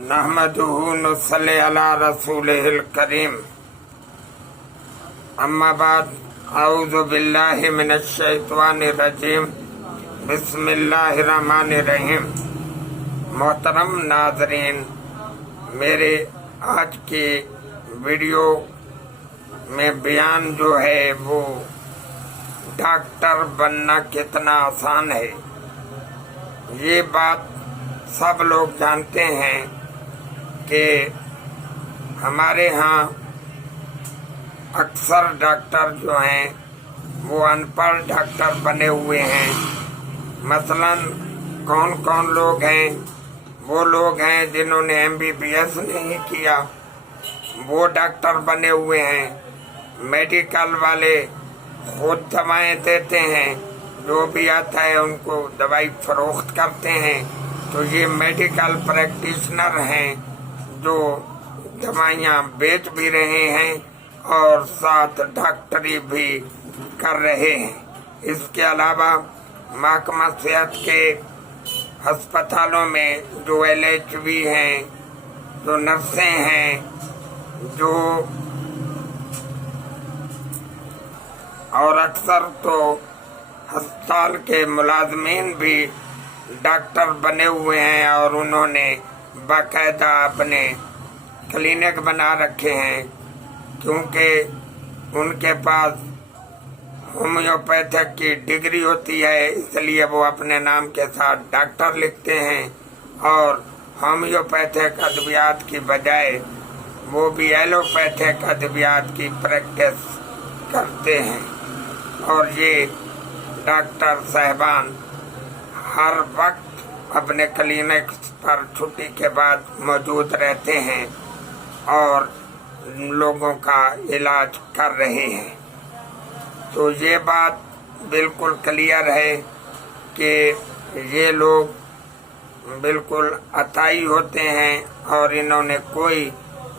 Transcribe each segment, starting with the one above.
नहमदुहु नुसल्ली अला रसूलिहिल करीम। अम्मा बाद औज़ु बिल्लाहि मिनश शैतानिर रजीम। बिस्मिल्लाहिर रहमानिर रहीम। मोहतरम नाज़रीन, मेरे आज की वीडियो में बयान जो है वो डॉक्टर बनना कितना आसान है। ये बात सब लोग जानते हैं कि हमारे यहाँ अक्सर डॉक्टर जो हैं वो अनपढ़ डॉक्टर बने हुए हैं। मसलन कौन कौन लोग हैं? वो लोग हैं जिन्होंने MBBS नहीं किया, वो डॉक्टर बने हुए हैं। मेडिकल वाले खुद दवाएं देते हैं, जो भी आता है उनको दवाई फरोख्त करते हैं। तो ये मेडिकल प्रैक्टिशनर हैं जो दवाइयाँ बेच भी रहे हैं और साथ डॉक्टरी भी कर रहे हैं। इसके अलावा महकमा सेहत के अस्पतालों में जो LHV हैं, जो नर्सें हैं, जो और अक्सर तो अस्पताल के मुलाजमीन भी डॉक्टर बने हुए हैं और उन्होंने बाकायदा अपने क्लिनिक बना रखे हैं, क्योंकि उनके पास होम्योपैथिक की डिग्री होती है, इसलिए वो अपने नाम के साथ डॉक्टर लिखते हैं और होम्योपैथिक अद्वियात की बजाय वो भी एलोपैथिक अद्वियात की प्रैक्टिस करते हैं। और ये डॉक्टर साहबान हर वक्त अपने क्लिनिक पर छुट्टी के बाद मौजूद रहते हैं और लोगों का इलाज कर रहे हैं। तो ये बात बिल्कुल क्लियर है कि ये लोग बिल्कुल अताई होते हैं और इन्होंने कोई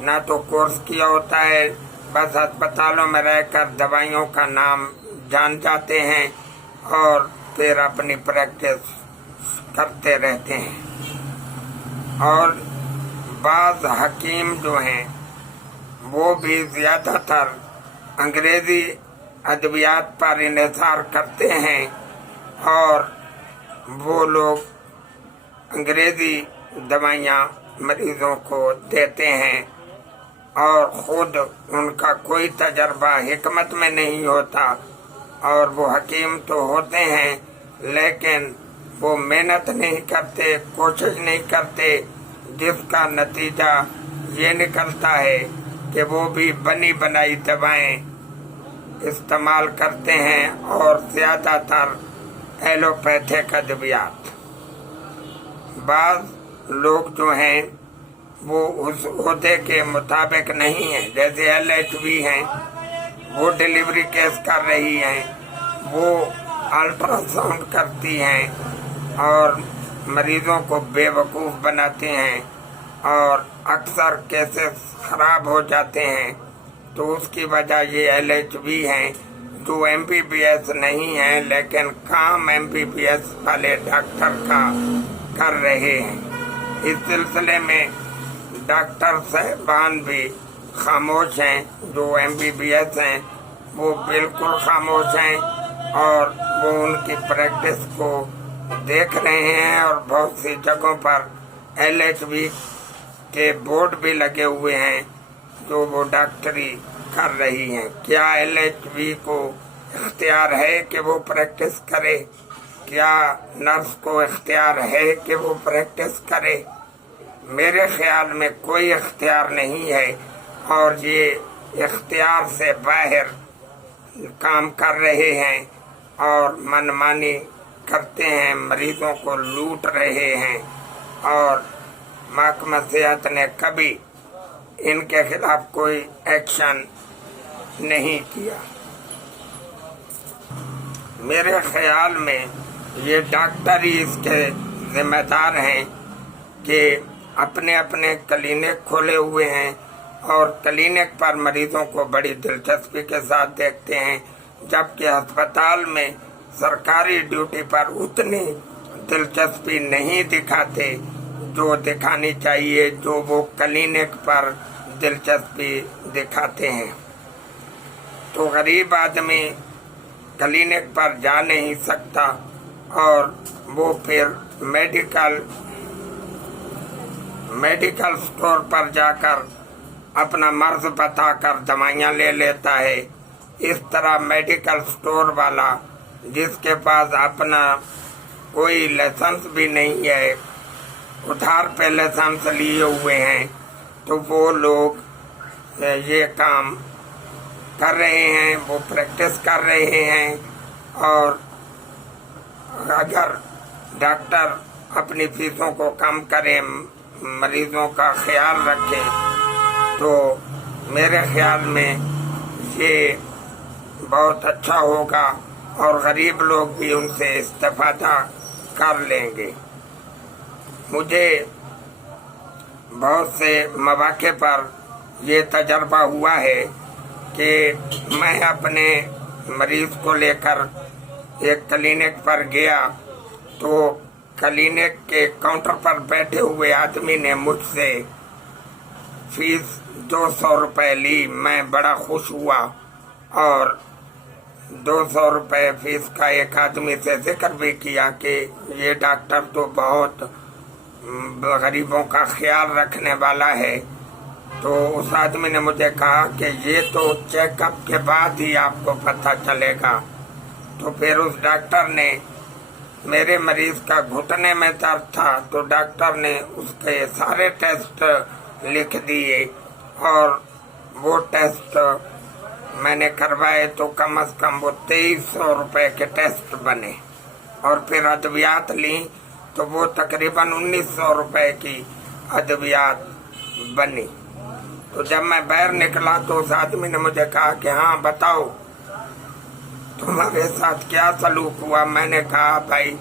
ना तो कोर्स किया होता है, बस अस्पतालों में रहकर दवाइयों का नाम जान जाते हैं और फिर अपनी प्रैक्टिस करते रहते हैं। और बाज़ हकीम जो हैं वो भी ज़्यादातर अंग्रेज़ी अद्वियात पर इन्हिसार करते हैं और वो लोग अंग्रेज़ी दवाइयाँ मरीजों को देते हैं और ख़ुद उनका कोई तजर्बा हिकमत में नहीं होता। और वो हकीम तो होते हैं लेकिन वो मेहनत नहीं करते, कोशिश नहीं करते, जिसका नतीजा ये निकलता है कि वो भी बनी बनाई दवाएं इस्तेमाल करते हैं और ज़्यादातर एलोपैथिक अद्वियात। बाज़ लोग जो हैं वो उस ओहदे के मुताबिक नहीं हैं, जैसे LHV हैं, वो डिलीवरी केस कर रही हैं, वो अल्ट्रासाउंड करती हैं और मरीजों को बेवकूफ़ बनाते हैं और अक्सर केसेस ख़राब हो जाते हैं। तो उसकी वजह ये LHV हैं जो MBBS नहीं हैं लेकिन काम MBBS वाले डॉक्टर का कर रहे हैं। इस सिलसिले में डॉक्टर साहबान भी खामोश हैं, जो MBBS हैं वो बिल्कुल खामोश हैं और वो उनकी प्रैक्टिस को देख रहे हैं। और बहुत सी जगहों पर LHV के बोर्ड भी लगे हुए हैं जो वो डॉक्टरी कर रही हैं। क्या LHV को इख्तियार है कि वो प्रैक्टिस करे? क्या नर्स को इख्तियार है कि वो प्रैक्टिस करे? मेरे ख्याल में कोई इख्तियार नहीं है और ये इख्तियार से बाहर काम कर रहे हैं और मनमानी करते हैं, मरीजों को लूट रहे हैं। और महकमा सेहत ने कभी इनके खिलाफ कोई एक्शन नहीं किया। मेरे ख्याल में ये डॉक्टर ही इसके जिम्मेदार हैं कि अपने अपने क्लिनिक खोले हुए हैं और क्लिनिक पर मरीजों को बड़ी दिलचस्पी के साथ देखते हैं, जबकि अस्पताल में सरकारी ड्यूटी पर उतनी दिलचस्पी नहीं दिखाते जो दिखानी चाहिए, जो वो क्लिनिक पर दिलचस्पी दिखाते हैं। तो गरीब आदमी क्लिनिक पर जा नहीं सकता और वो फिर मेडिकल स्टोर पर जाकर अपना मर्ज बताकर दवाइयाँ ले लेता है। इस तरह मेडिकल स्टोर वाला जिसके पास अपना कोई लाइसेंस भी नहीं है, उधार पे लाइसेंस लिए हुए हैं, तो वो लोग ये काम कर रहे हैं, वो प्रैक्टिस कर रहे हैं। और अगर डॉक्टर अपनी फीसों को कम करें, मरीजों का ख्याल रखें, तो मेरे ख्याल में ये बहुत अच्छा होगा और गरीब लोग भी उनसे इस्तेफादा कर लेंगे। मुझे बहुत से मौके पर ये तजर्बा हुआ है कि मैं अपने मरीज को लेकर एक क्लिनिक पर गया, तो क्लिनिक के काउंटर पर बैठे हुए आदमी ने मुझसे फीस 200 रुपये ली। मैं बड़ा खुश हुआ और 200 रुपये फीस का एक आदमी से जिक्र भी किया कि ये डॉक्टर तो बहुत गरीबों का ख्याल रखने वाला है। तो उस आदमी ने मुझे कहा कि ये तो चेकअप के बाद ही आपको पता चलेगा। तो फिर उस डॉक्टर ने, मेरे मरीज का घुटने में दर्द था, तो डॉक्टर ने उसके सारे टेस्ट लिख दिए और वो टेस्ट मैंने करवाए, तो कम से कम वो 2300 रुपये के टेस्ट बने। और फिर अद्वियात ली तो वो तकरीबन 1900 रुपये की अद्वियात बनी। तो जब मैं बाहर निकला तो उस आदमी ने मुझे कहा कि हाँ बताओ तुम्हारे साथ क्या सलूक हुआ। मैंने कहा भाई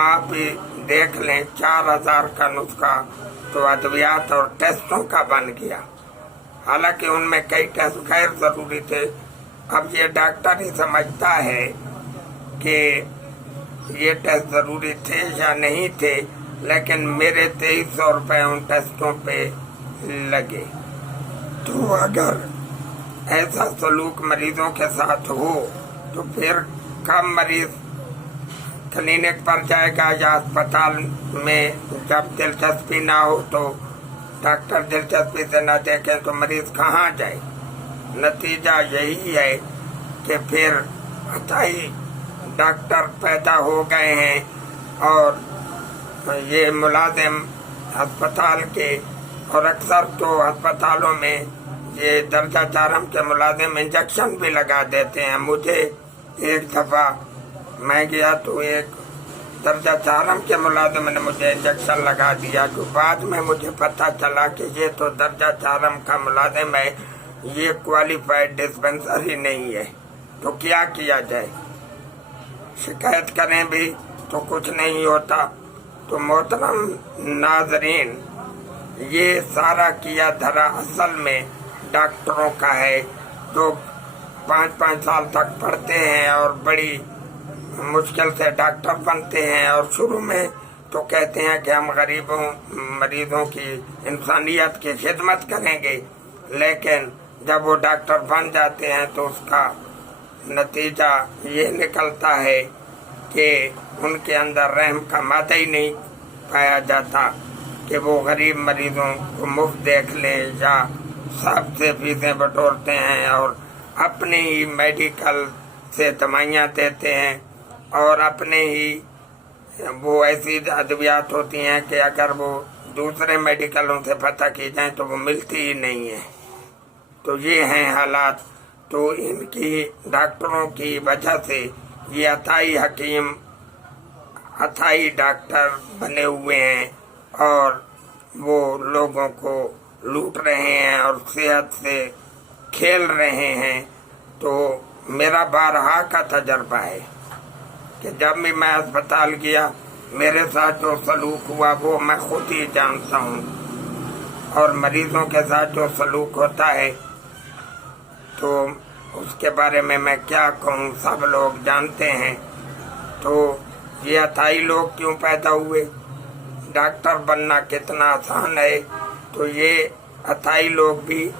आप ही देख लें, 4000 का नुस्खा तो अद्वियात और टेस्टों का बन गया। हालांकि उनमें कई टेस्ट गैर जरूरी थे। अब ये डॉक्टर ही समझता है कि ये टेस्ट जरूरी थे या नहीं थे, लेकिन मेरे 2300 रुपये उन टेस्टों पे लगे। तो अगर ऐसा सलूक मरीजों के साथ हो तो फिर कम मरीज क्लिनिक पर जाएगा या अस्पताल में जब दिलचस्पी ना हो तो डॉक्टर दिलचस्पी से न देखें तो मरीज कहाँ जाए। नतीजा यही है कि फिर अथाई डॉक्टर पैदा हो गए हैं और ये मुलाजिम अस्पताल के, और अक्सर तो अस्पतालों में ये दर्जा चारम के मुलाजिम इंजेक्शन भी लगा देते हैं। मुझे एक दफ़ा मैं गया तो एक दर्जा चारम के मुलाजिम ने मुझे इंजेक्शन लगा दिया, तो बाद में मुझे पता चला कि ये तो दर्जा चारम का मुलाजिम है, ये क्वालिफाइड डिस्पेंसरी नहीं है। तो क्या किया जाए? शिकायत करें भी तो कुछ नहीं होता। तो मोहतरम नाजरीन, ये सारा किया धरा असल में डॉक्टरों का है, जो 5-5 साल तक पढ़ते हैं और बड़ी मुश्किल से डॉक्टर बनते हैं और शुरू में तो कहते हैं कि हम गरीबों मरीजों की इंसानियत की खिदमत करेंगे, लेकिन जब वो डॉक्टर बन जाते हैं तो उसका नतीजा ये निकलता है कि उनके अंदर रहम का मादा ही नहीं पाया जाता कि वो गरीब मरीजों को मुफ्त देख लें या सबसे फीसें बटोरते हैं और अपने ही मेडिकल से दवाइयाँ देते हैं और अपने ही वो ऐसी अद्वियात होती हैं कि अगर वो दूसरे मेडिकलों से पता की जाए तो वो मिलती ही नहीं है। तो ये हैं हालात। तो इनकी डॉक्टरों की वजह से ये अथाई हकीम, अथाई डॉक्टर बने हुए हैं और वो लोगों को लूट रहे हैं और सेहत से खेल रहे हैं। तो मेरा बारहा का तजर्बा है कि जब भी मैं अस्पताल गया मेरे साथ जो सलूक हुआ वो मैं खुद ही जानता हूँ, और मरीजों के साथ जो सलूक होता है तो उसके बारे में मैं क्या कहूँ, सब लोग जानते हैं। तो ये अथाई लोग क्यों पैदा हुए डॉक्टर बनना कितना आसान है, तो ये अथाई लोग भी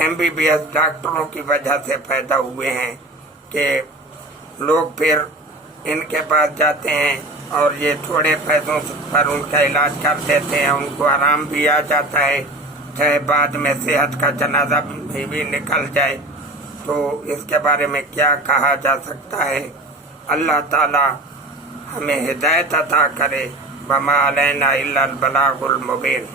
MBBS डॉक्टरों की वजह से पैदा हुए हैं कि लोग फिर इनके पास जाते हैं और ये थोड़े पैसों पर उनका इलाज कर देते हैं, उनको आराम भी आ जाता है, चाहे बाद में सेहत का जनाजा भी निकल जाए। तो इसके बारे में क्या कहा जा सकता है? अल्लाह ताला हमें हिदायत अता करे। वमा अलैना इल्लल बलागुल मुबीन।